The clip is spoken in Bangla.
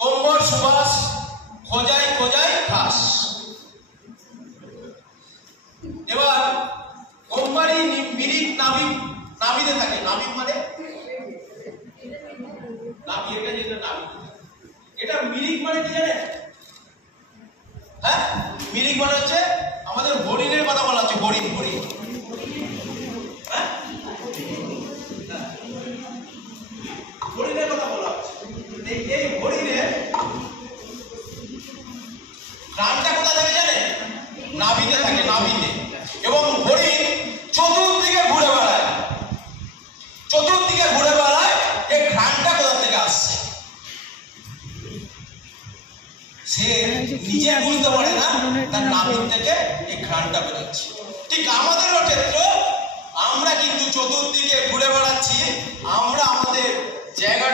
কোমর সুবাস খোঁজাই খোঁজাই ঘাস। এবার কোম্পানি মিরিক নাবিক নাবিতে থাকে। নাবিক মানে নাবিক, এটা যেটা নাবিক, এটা মিরিক মানে কি জানেন? হ্যাঁ, মিরিক মানে হচ্ছে আমাদের হরিণের কথা বলা হচ্ছে। হরিণ, হরিণ, হ্যাঁ, হরিণের কথা বলা হচ্ছে। এই হরিণের প্রাণটা কোথায় থাকে জানেন? নাভিতে থাকে, নাভিতে। এবং হরিণ চতুর্দিকে ঘুরে বেড়ায়, চতুর্দিকে ঘুরে বেড়ায়। এই ঘ্রাণটা কোথা থেকে আসছে সে নিজে বুঝতে পারে না, তার নাভি থেকে এই ঘ্রাণটা বেরোচ্ছে। ঠিক আমাদেরও ক্ষেত্রে আমরা কিন্তু চতুর্দিকে ঘুরে বেড়াচ্ছি, আমরা আমাদের জায়গাটা